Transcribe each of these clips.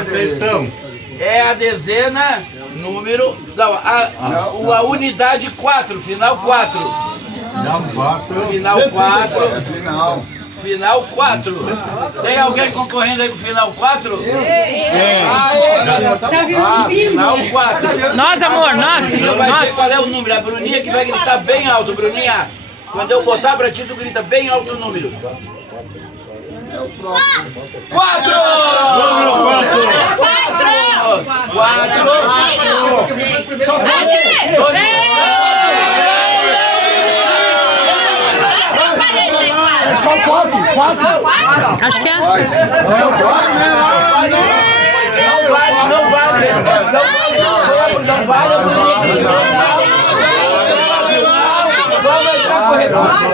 Atenção. É a dezena, número... Não, a unidade 4, final 4. Final 4. Final 4. Tem alguém concorrendo aí com o final 4? Final 4. Nós, amor, nós. Vai ver qual é o número. A Bruninha que vai gritar bem alto. Bruninha, quando eu botar pra ti, tu grita bem alto o número. 4! 4! Só É só 4. Acho que é. Não vale, vamos entrar com recurso.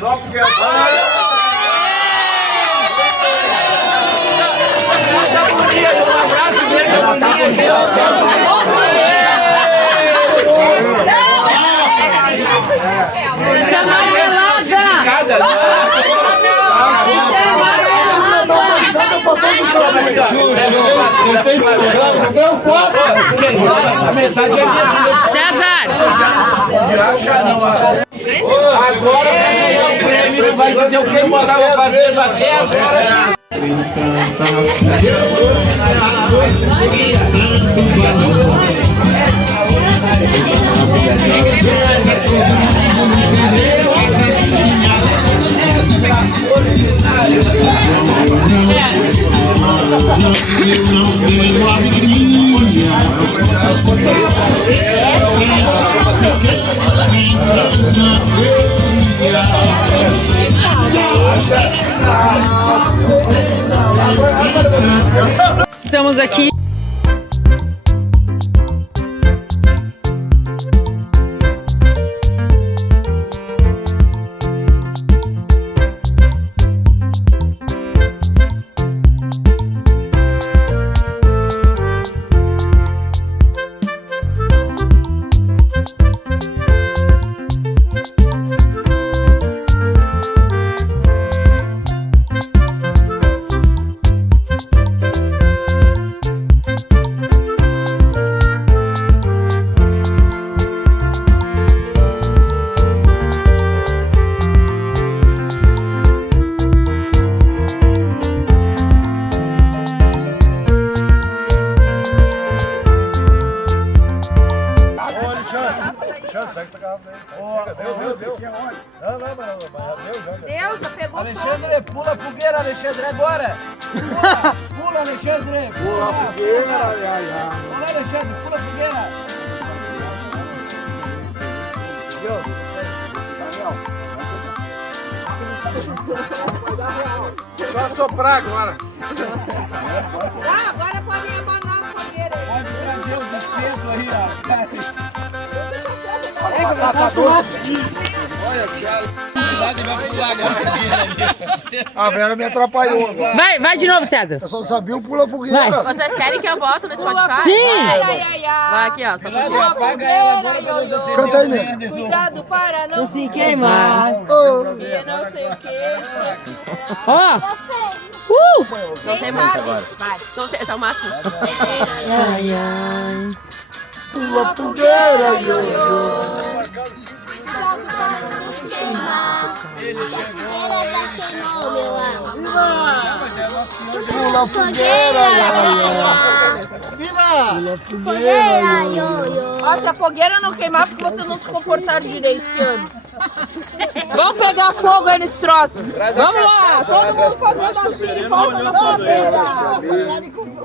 Só porque é um abraço dele, a metade é minha. César! Agora vai ganhar o prêmio, vai dizer o que eu estava fazendo até agora. Estamos aqui. Deus, já pegou. Alexandre, pula a fogueira, Alexandre, agora! Pula, Alexandre! Pula a fogueira, Pula, Alexandre, pula a fogueira! Só soprar agora. Agora pode abanar a fogueira. Pode trazer os espetos aí, ó. Olha, se a unidade vai pular agora. A Vera me atrapalhou. Vai de novo, César. Eu só sabia o pula fogueira. Vocês querem que eu voto no Spotify? Sim! Vai aqui, ó. Só Apaga ela agora pra nós acender. Canta aí, né? Cuidado para não Se queimar. e não sei o que. Ó! não tem muito agora. Vai. Então, tá o máximo. Ai, ai. Pula fogueira, Pula fogueira, Pula fogueira, Ó, se a fogueira não queimar porque vocês não se comportaram direito esse ano. Vamos pegar fogo aí nesse troço. Vamos lá, todo mundo fazendo assim, volta na fogueira.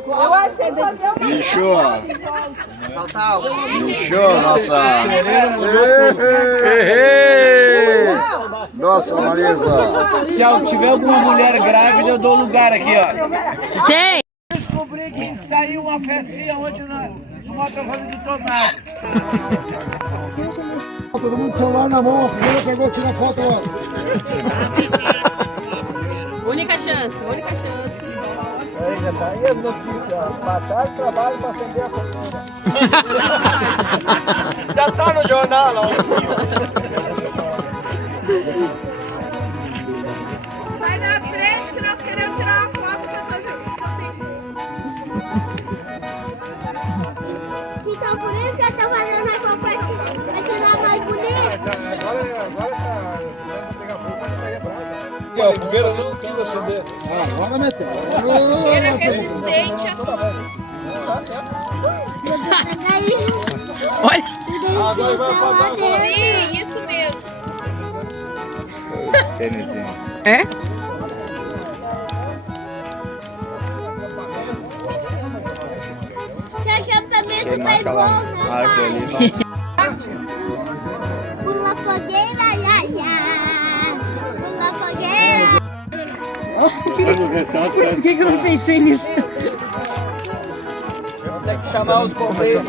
Eu acho que tem que fazer uma... Inchou. Inchou, nossa. Nossa, Marisa. Se tiver alguma mulher grávida, eu dou lugar aqui, ó. Tem! Descobri que saiu uma festinha ontem no microfone do Tomás. Todo mundo com o celular na mão, a primeira pegou, tira foto, ó. Única chance, única chance. Aí, já tá aí as notícias. Batalha de trabalho pra acender a fogueira. Já tá no jornal, ó. Vai dar a fogueira não quis acender. Agora meteu. Fogueira resistente a fogo. Olha. Agora vai apagar. Sim, isso mesmo. É? Que acampamento mais bom, né, pai? Pula fogueira, ia, ia. Pula fogueira. Por que eu não pensei nisso? Tem que chamar os bombeiros.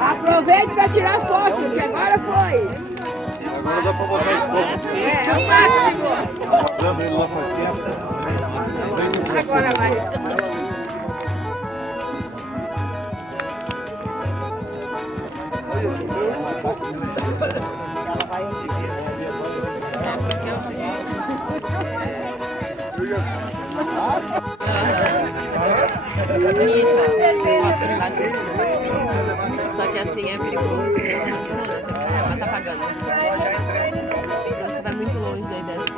Aproveite para tirar foto, que agora foi. Agora dá pra botar esse pouco assim. É o máximo. Lembra ele lá pra dentro? Agora vai. Só que assim é perigoso. Ela tá apagando. Você vai muito longe daí dessa.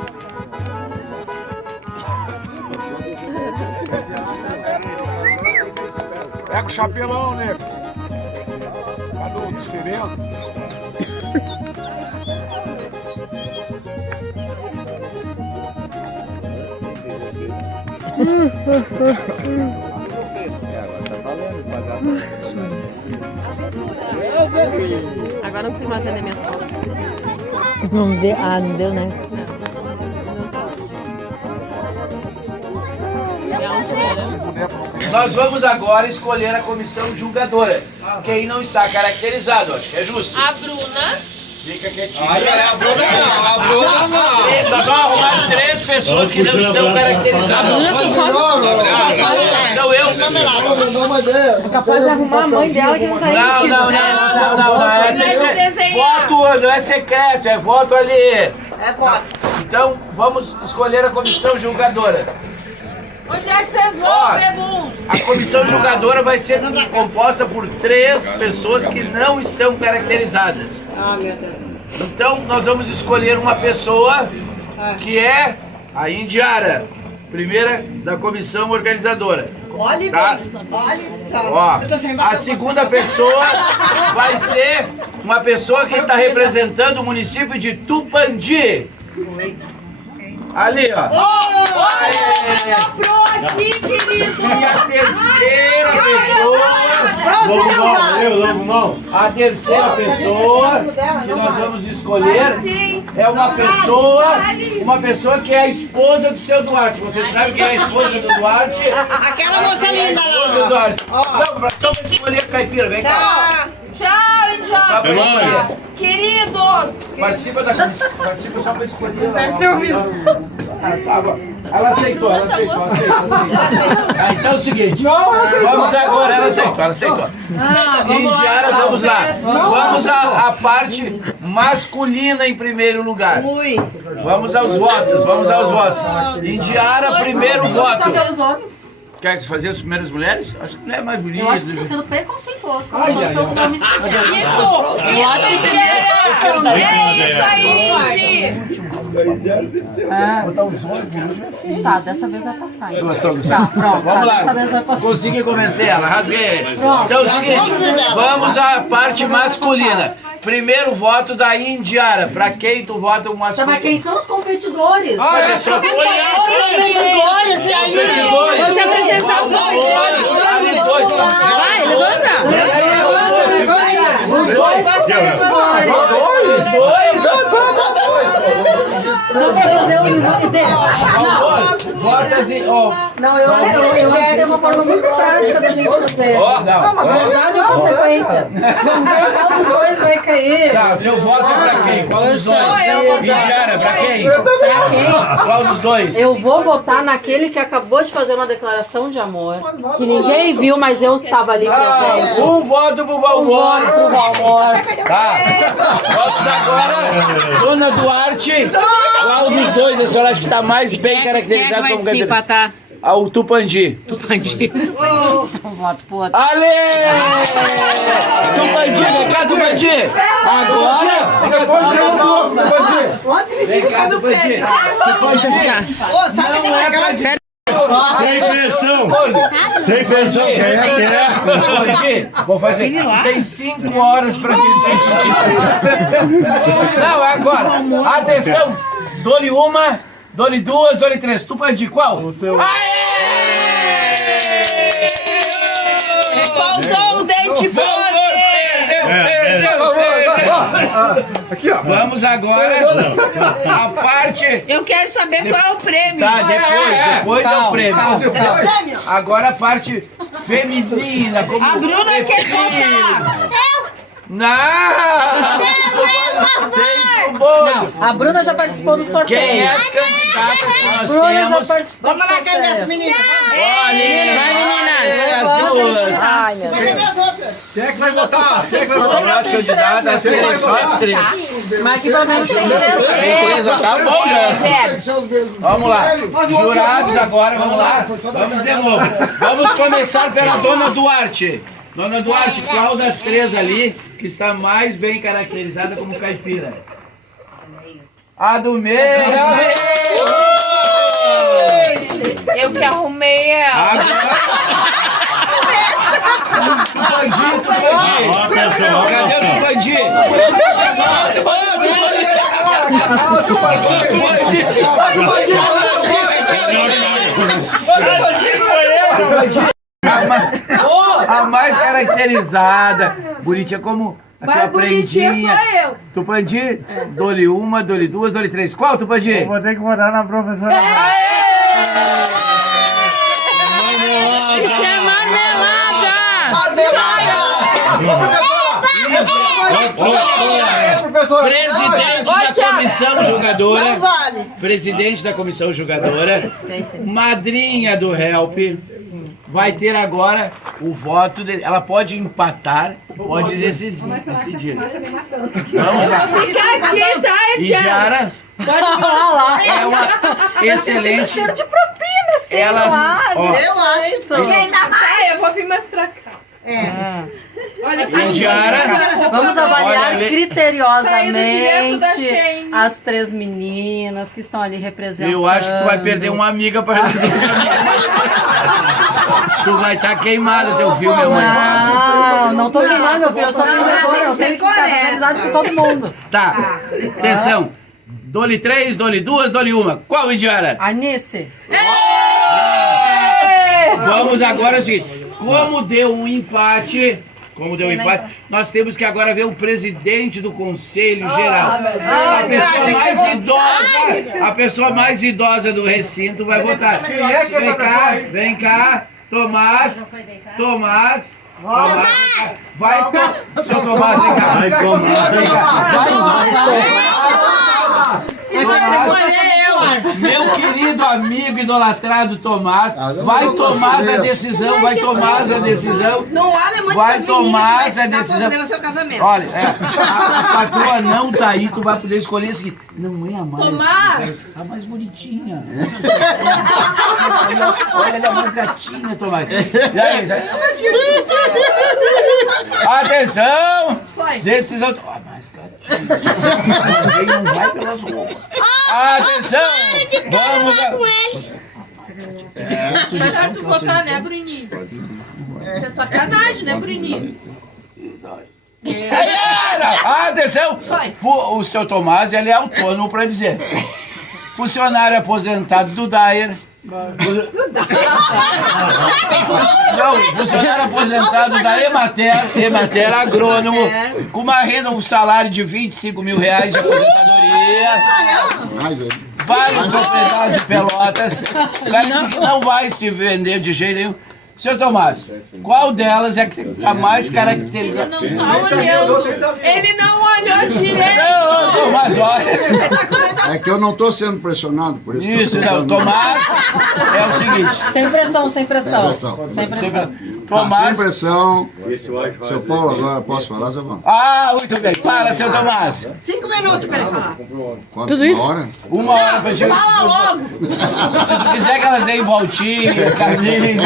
Pega o chapelão, né? Cadê o sereno? Agora não consigo mais atender minhas fotos. Não deu, não deu, né? Nós vamos agora escolher a comissão julgadora. Quem não está caracterizado, acho que é justo. A Bruna. Fica quietinho. A Bruna não. Nós vamos arrumar 3 pessoas que não estão caracterizadas. Não, eu. Capaz de arrumar a mãe dela que não tá Não. Voto não é secreto, é voto ali. É voto. Então vamos escolher a comissão julgadora. Onde é que vocês vão, Ó, Bebum? a comissão julgadora vai ser composta por 3 pessoas que não estão caracterizadas. Ah, meu Deus. Então nós vamos escolher uma pessoa que é a Indiara, primeira da comissão organizadora. Olha, Tá? olha só. Ó, Eu tô sem a segunda pessoa vai ser uma pessoa que está representando o município de Tupandi. Ali, ó. Comprou aqui, querido. E a terceira pessoa, a terceira pessoa que nós vamos escolher é uma pessoa que é a esposa do seu Duarte. Você sabe quem é a esposa do Duarte? Aquela moça linda Esposa do lá. Duarte. Não, só pra escolher a caipira, vem cá. Tchau, Só pra escolher. queridos. Participa da comissão, participa só pra escolher. Deve ter ouvido. Ela aceitou. Então é o seguinte, vamos agora, ela aceitou. Indiara, vamos lá. Vamos à parte masculina em primeiro lugar. Vamos aos votos. Indiara, primeiro voto. Quer fazer as primeiras mulheres? Acho que não é mais bonito. Eu acho que tá sendo preconceituoso. Pelos homens. Isso. Eu acho que É isso aí, Indi. tá, dessa vez vai passar. Tá, pronto. Vamos Dessa vez vai lá. passar. Consegui convencer ela, rasguei. Então é o seguinte, vamos à parte masculina. Primeiro voto da Indiara. Pra quem tu vota o masculino? Mas quem são os competidores? Mas é só tu olhar. Competidores, e aí? Você apresentar os dois. Vai, levanta! Não quer fazer o minuto inteiro. Vota assim, ó. Não, eu acho que tem uma forma muito prática da gente fazer. Não, Na verdade é consequência. Não ver qual dos dois vai cair. Tá, teu voto é pra quem? Qual dos dois? Indiara, pra quem? Pra quem? Qual dos dois? Eu vou votar naquele que acabou de fazer uma declaração de amor. Que ninguém viu, mas eu estava ali presente. Um voto pro Valmor. Por favor. Tá. Vamos agora, Dona Duarte. Qual dos dois a senhora acha que tá mais bem caracterizado como candidato? Tá? ao Tupandi. Tupandi. Um voto pro outro. Ale! Tupandi, vem cá, Tupandi. Agora... Vem cá, Tupandi. Tupandi. Sem pressão! Sem pressão! Tupandi, vou fazer. Tem 5 horas pra decidir. Não, agora. Atenção. Dou-lhe uma, dou-lhe duas, dou-lhe três. Tupandi, qual? O seu. Faltou o dente podre. Perdeu. Aqui, ó. Vamos agora a parte... Eu quero saber qual é o prêmio. Tá, depois é o prêmio. Agora a parte feminina. Como A Bruna quer contar. Não! Tem o bolo. A Bruna já participou do sorteio. Quem é as candidatas que nós Bruna já temos? participou do sorteio. Olha, as duas. Ai, meu Deus. Quem é que vai votar? Quem é que vai As votar? nossas candidatas serem só as três. Mas que pelo menos tem 3. Tem três, tá bom já. Vamos lá. Jurados agora, vamos lá. Vamos de novo. Vamos começar pela Dona Duarte. Dona Duarte, qual das três ali que está mais bem caracterizada como caipira? A do meio! Eu que arrumei ela. Tupandi! Cadê o Tupandi? A mais caracterizada, bonitinha como a sua prendinha. Tupandi, dou-lhe uma, dou-lhe duas, dou-lhe três. Qual, Tupandi? Vou ter que votar na professora. Isso é marmelada. Presidente da comissão julgadora. Não vale. Presidente da comissão julgadora. Madrinha do Help. Vai ter agora o voto dele. Ela pode empatar, pode decidir. Vamos lá. Fica aqui, tá, E Diara é uma excelente. Cheiro de propina, sim. Elas, ó, Eu acho que Eu vou vir mais pra cá. Olha e Diara, Vamos avaliar Olha, criteriosamente as 3 meninas que estão ali representando. eu acho que tu vai perder uma amiga para tu vai estar queimada teu filme amanhã. Não tô queimando, meu filho. Eu sou vendedora. Eu tenho que fazer amizade com todo mundo. Tá, atenção. Dou-lhe três, dou-lhe duas, dou-lhe uma. Qual, Indiara? Anice. Vamos agora o seguinte. Como deu um empate, nós temos que agora ver o presidente do Conselho Geral. A pessoa mais idosa do recinto vai votar. Vem cá, Tomás. Vai, seu Tomás, vem cá. Meu querido amigo idolatrado Tomás, vai tomar a decisão, Não olha muito vai tomar essa decisão. decisão. No seu casamento. Olha, a patroa não tá aí, tu vai poder escolher o seguinte. Não é a mais. Tomás! A mais bonitinha. Olha, ela é mais gatinha, Tomás. E aí? Atenção! Decisão. Ah, mais gatinha. Não vai pelas roupas. Atenção! Vamos lá. Melhor tu votar, né, Bruninho? Isso é sacanagem, né, Bruninho? Atenção! O seu Tomás, ele é autônomo para dizer. Funcionário aposentado do Dyer. Não, funcionário aposentado da Emater agrônomo, com uma renda, um salário de R$25 mil de aposentadoria. Várias propriedades de Pelotas. O cara disse que não vai se vender de jeito nenhum. Seu Tomás, qual delas é que está mais caracterizada? Ele não tá olhando. Ele não olhou direito. Não, Tomás, olha. É que eu não estou sendo pressionado por isso. Isso, não, Tomás é o seguinte. Sem pressão. Sem pressão. Sem pressão. Tomás. Sem pressão. Seu Paulo, agora posso falar, Zé Paulo? Ah, muito bem. Fala, seu Tomás. 5 minutos pra ele falar. Quanto? Tudo isso? Uma hora? Uma hora pra gente... Fala logo. Se tu quiser que elas deem voltinha, caminho,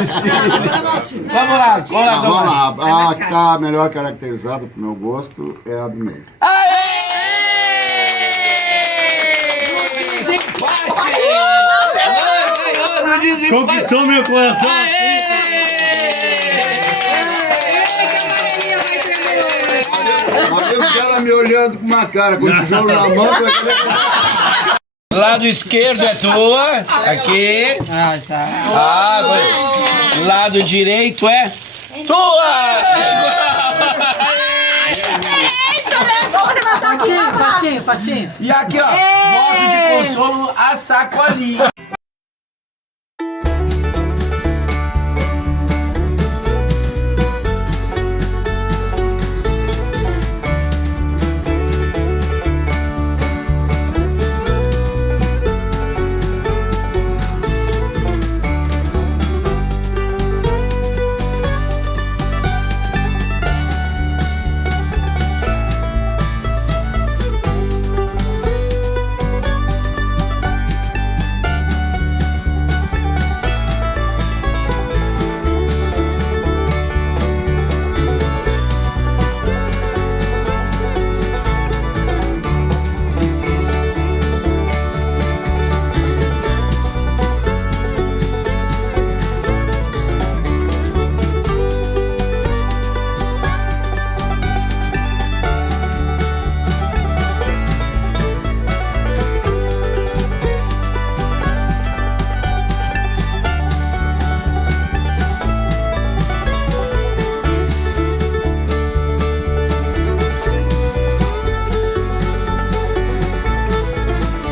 Vamos lá, Vamos lá. Tomás. A que tá melhor caracterizada pro meu gosto é a do meio. Aê! Desempate! Ganhou no desempate! Conquistou meu coração. Mas eu quero ela me olhando com uma cara, com o tijolo na mão, tu vai querer... Lado esquerdo é tua, aqui. Lado direito é tua! Patinho. E aqui, ó, voto de consolo, a sacolinha.